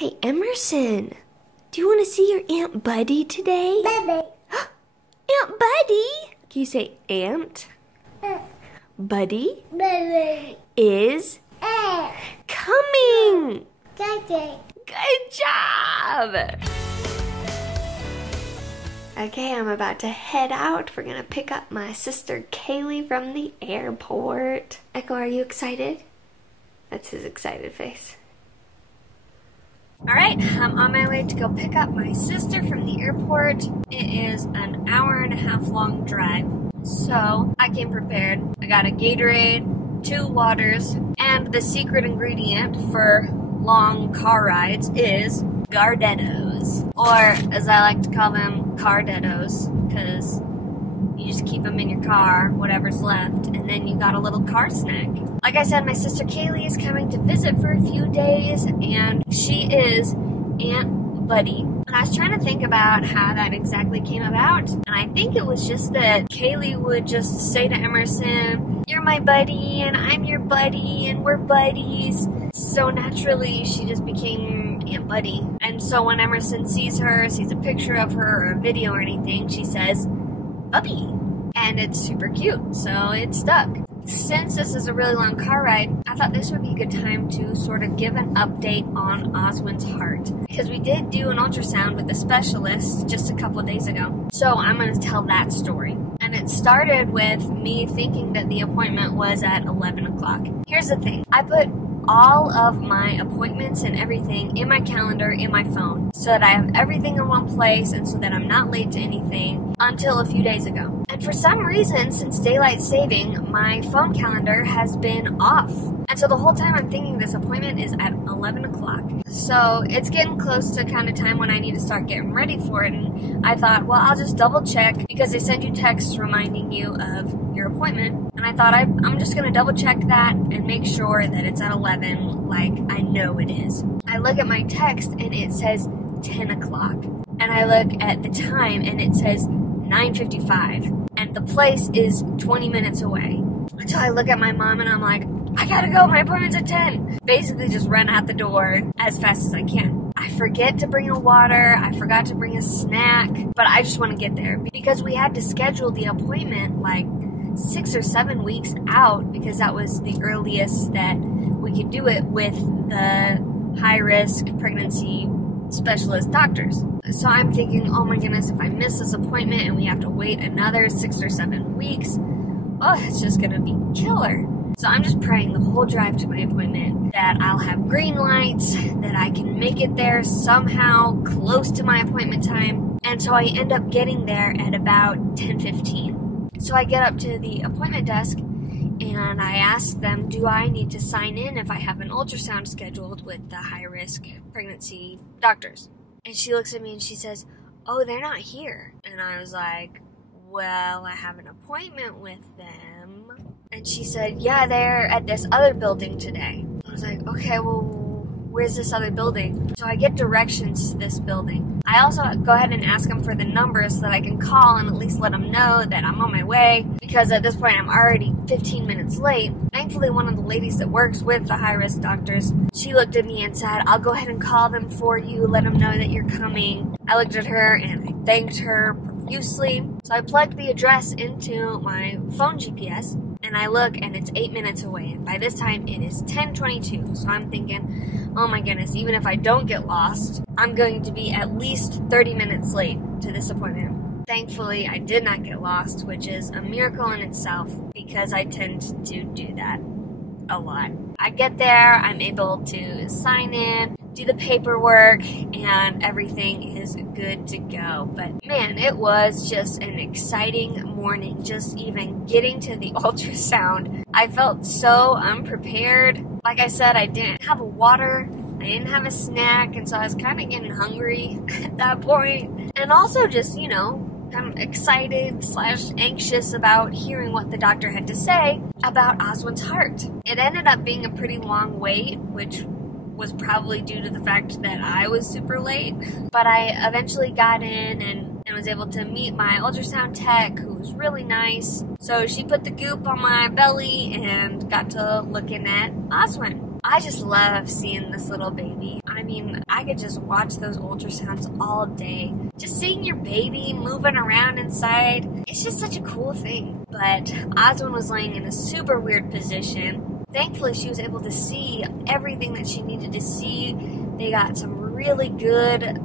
Hey, Emerson, do you want to see your Aunt Buddy today? Baby. Aunt Buddy? Can you say Aunt? Buddy Baby. is coming. Daddy. Good job. Okay, I'm about to head out. We're gonna pick up my sister Kaley from the airport. Echo, are you excited? That's his excited face. Alright, I'm on my way to go pick up my sister from the airport. It is an hour-and-a-half long drive, so I came prepared. I got a Gatorade, 2 waters, and the secret ingredient for long car rides is Gardettos, or as I like to call them, Cardettos, because you just keep them in your car, whatever's left, and then you got a little car snack. Like I said, my sister Kaley is coming to visit for a few days, and she is Aunt Buddy. And I was trying to think about how that exactly came about, and I think it was just that Kaley would just say to Emerson, "You're my buddy, and I'm your buddy, and we're buddies." So naturally, she just became Aunt Buddy. And so when Emerson sees her, sees a picture of her or a video or anything, she says, "Bubby." And it's super cute, so it stuck. Since this is a really long car ride, I thought this would be a good time to sort of give an update on Oswin's heart. Because we did do an ultrasound with a specialist just a couple days ago. So I'm going to tell that story. And it started with me thinking that the appointment was at 11 o'clock. Here's the thing. I put all of my appointments and everything in my calendar in my phone so that I have everything in one place and so that I'm not late to anything until a few days ago. And for some reason, since daylight saving, my phone calendar has been off. And so the whole time I'm thinking this appointment is at 11 o'clock. So it's getting close to kind of time when I need to start getting ready for it. And I thought, well, I'll just double check because they send you texts reminding you of your appointment. And I thought I'm just going to double check that and make sure that it's at 11 like I know it is. I look at my text and it says 10 o'clock. And I look at the time and it says 9:55. And the place is 20 minutes away. So I look at my mom and I'm like, I gotta go, my appointment's at 10. Basically just run out the door as fast as I can. I forget to bring a water, I forgot to bring a snack, but I just want to get there. Because we had to schedule the appointment like 6 or 7 weeks out because that was the earliest that we could do it with the high-risk pregnancy specialist doctors. So I'm thinking, oh my goodness, if I miss this appointment and we have to wait another 6 or 7 weeks, oh, it's just gonna be killer. So I'm just praying the whole drive to my appointment that I'll have green lights, that I can make it there somehow close to my appointment time. And so I end up getting there at about 10:15. So I get up to the appointment desk and I ask them, do I need to sign in if I have an ultrasound scheduled with the high-risk pregnancy doctors? And she looks at me and she says, oh, they're not here. And I was like, well, I have an appointment with them. And she said, yeah, they're at this other building today. I was like, okay, well, where's this other building? So I get directions to this building. I also go ahead and ask them for the numbers so that I can call and at least let them know that I'm on my way, because at this point I'm already 15 minutes late. Thankfully, one of the ladies that works with the high-risk doctors, she looked at me and said, I'll go ahead and call them for you, let them know that you're coming. I looked at her and I thanked her profusely. So I plugged the address into my phone GPS and I look and it's 8 minutes away. And by this time it is 10:22. So I'm thinking, oh my goodness, even if I don't get lost, I'm going to be at least 30 minutes late to this appointment. Thankfully, I did not get lost, which is a miracle in itself because I tend to do that a lot. I get there, I'm able to sign in, do the paperwork, and everything is good to go. But man, it was just an exciting morning, just even getting to the ultrasound. I felt so unprepared. Like I said, I didn't have a water, I didn't have a snack, and so I was kind of getting hungry at that point. And also just, you know, I'm excited / anxious about hearing what the doctor had to say about Oswin's heart. It ended up being a pretty long wait, which was probably due to the fact that I was super late. But I eventually got in and was able to meet my ultrasound tech, who was really nice. So she put the goop on my belly and got to looking at Oswin. I just love seeing this little baby. I mean, I could just watch those ultrasounds all day. Just seeing your baby moving around inside, it's just such a cool thing. But Oswin was laying in a super weird position. Thankfully, she was able to see everything that she needed to see. They got some really good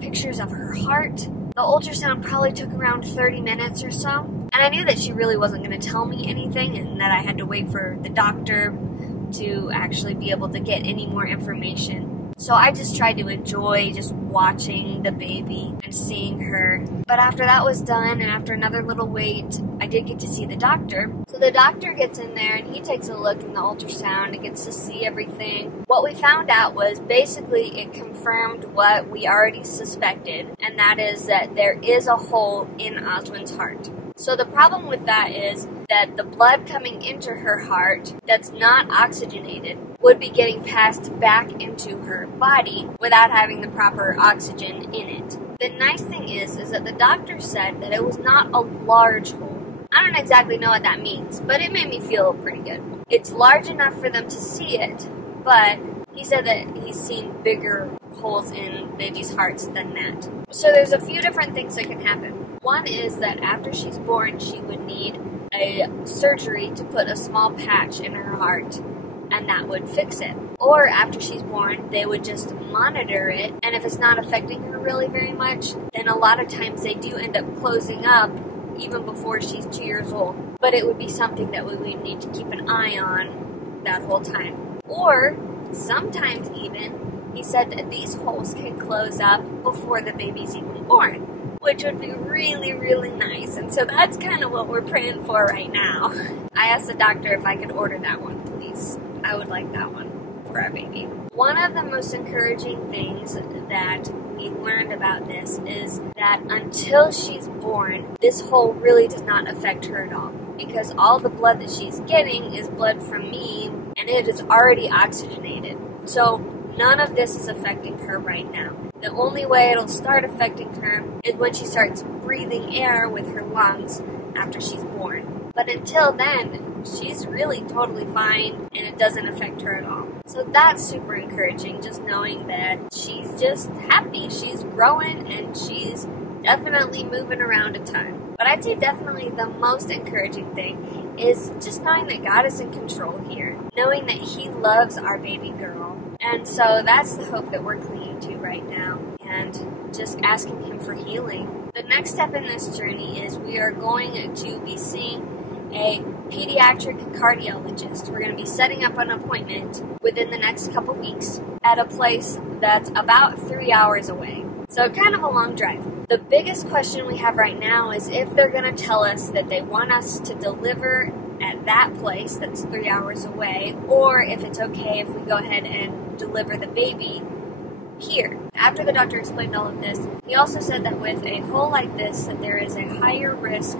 pictures of her heart. The ultrasound probably took around 30 minutes or so. And I knew that she really wasn't going to tell me anything and that I had to wait for the doctor to actually be able to get any more information. So I just tried to enjoy just watching the baby and seeing her. But after that was done, and after another little wait, I did get to see the doctor. So the doctor gets in there and he takes a look in the ultrasound and gets to see everything. What we found out was basically it confirmed what we already suspected, and that is that there is a hole in Oswin's heart. So the problem with that is that the blood coming into her heart that's not oxygenated would be getting passed back into her body without having the proper oxygen in it. The nice thing is that the doctor said that it was not a large hole. I don't exactly know what that means, but it made me feel pretty good. It's large enough for them to see it, but he said that he's seen bigger holes in babies' hearts than that. So there's a few different things that can happen. One is that after she's born, she would need a surgery to put a small patch in her heart, and that would fix it. Or after she's born, they would just monitor it, and if it's not affecting her really very much, then a lot of times they do end up closing up even before she's 2 years old. But it would be something that we would need to keep an eye on that whole time. Or sometimes even, he said that these holes can close up before the baby's even born, which would be really, really nice. And so that's kind of what we're praying for right now. I asked the doctor if I could order that one, please. I would like that one for our baby. One of the most encouraging things that we learned about this is that until she's born, this hole really does not affect her at all, because all the blood that she's getting is blood from me, and it is already oxygenated. So none of this is affecting her right now. The only way it'll start affecting her is when she starts breathing air with her lungs after she's born. But until then, she's really totally fine and it doesn't affect her at all. So that's super encouraging, just knowing that she's just happy, she's growing, and she's definitely moving around a ton. But I'd say definitely the most encouraging thing is just knowing that God is in control here, knowing that He loves our baby girl. And so that's the hope that we're clinging to right now, and just asking Him for healing. The next step in this journey is we are going to be seeing a pediatric cardiologist. We're going to be setting up an appointment within the next couple weeks at a place that's about 3 hours away. So kind of a long drive. The biggest question we have right now is if they're going to tell us that they want us to deliver at that place that's 3 hours away, or if it's okay if we go ahead and deliver the baby here. After the doctor explained all of this, he also said that with a hole like this, that there is a higher risk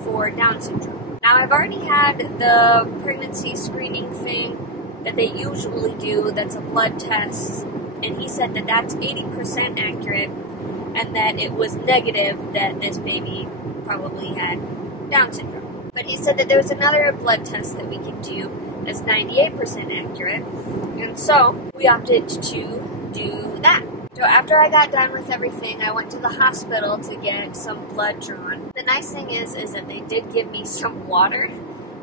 for Down syndrome. Now, I've already had the pregnancy screening thing that they usually do, that's a blood test, and he said that that's 80% accurate, and that it was negative that this baby probably had Down syndrome. But he said that there was another blood test that we could do that's 98% accurate, and so we opted to do that. So after I got done with everything, I went to the hospital to get some blood drawn. The nice thing is that they did give me some water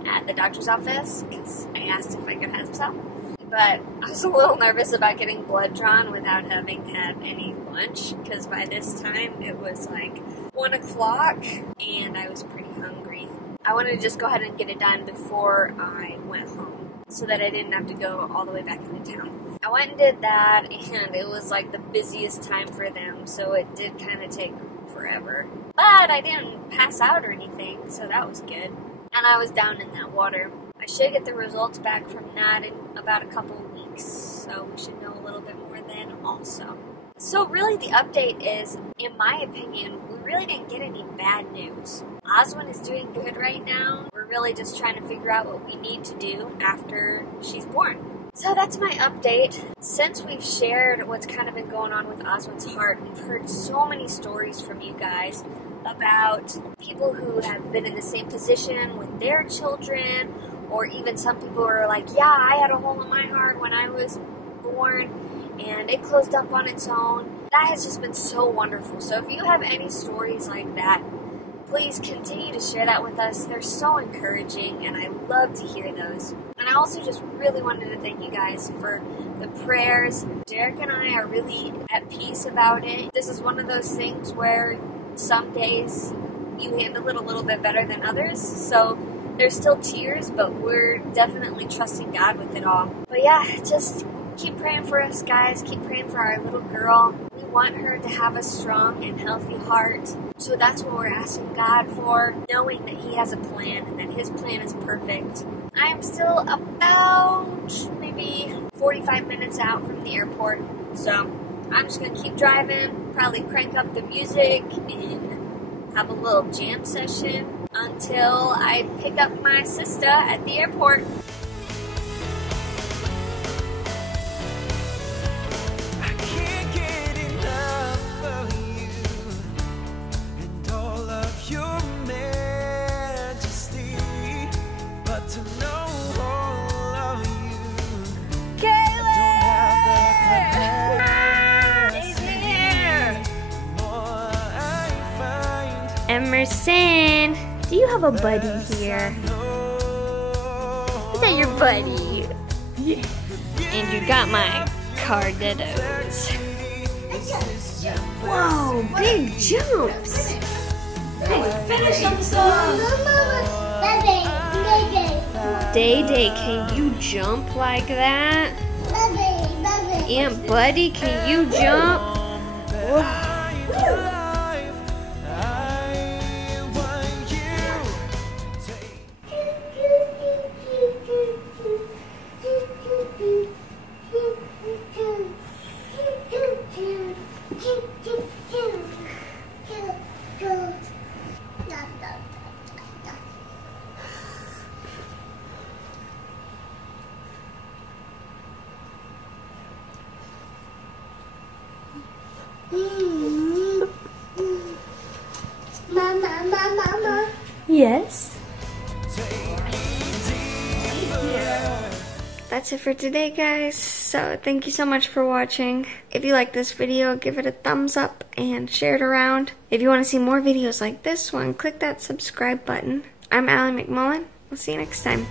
at the doctor's office, because I asked if I could have some. But I was a little nervous about getting blood drawn without having had any lunch, because by this time it was like 1 o'clock and I was pretty hungry. I wanted to just go ahead and get it done before I went home, so that I didn't have to go all the way back into town. I went and did that, and it was like the busiest time for them, so it did kind of take forever. But I didn't pass out or anything, so that was good. And I was down in that water. I should get the results back from that in about a couple of weeks, so we should know a little bit more then also. So really the update is, in my opinion, we really didn't get any bad news. Oswin is doing good right now. We're really just trying to figure out what we need to do after she's born. So that's my update. Since we've shared what's kind of been going on with Oswin's heart, we've heard so many stories from you guys about people who have been in the same position with their children, or even some people are like, yeah, I had a hole in my heart when I was born. and it closed up on its own. That has just been so wonderful. So if you have any stories like that, please continue to share that with us. They're so encouraging, and I love to hear those. And I also just really wanted to thank you guys for the prayers. Derek and I are really at peace about it. This is one of those things where some days you handle it a little bit better than others. So there's still tears, but we're definitely trusting God with it all. But yeah, just keep praying for us, guys. Keep praying for our little girl. We want her to have a strong and healthy heart. So that's what we're asking God for, knowing that He has a plan and that His plan is perfect. I am still about maybe 45 minutes out from the airport. So I'm just going to keep driving, probably crank up the music and have a little jam session until I pick up my sister at the airport. I can't get enough of you and all of your majesty, but to know all of you, Kaley! Emerson, do you have a buddy here? Is that your buddy? Yeah. And you got my carditos. Whoa, big jumps. Hey, finish them some. Day, can you jump like that? Aunt Buddy, can you jump? Whoa. Mama. Yes? That's it for today, guys. So thank you so much for watching. If you like this video, give it a thumbs up and share it around. If you want to see more videos like this one, click that subscribe button. I'm Allie McMullin. We'll see you next time.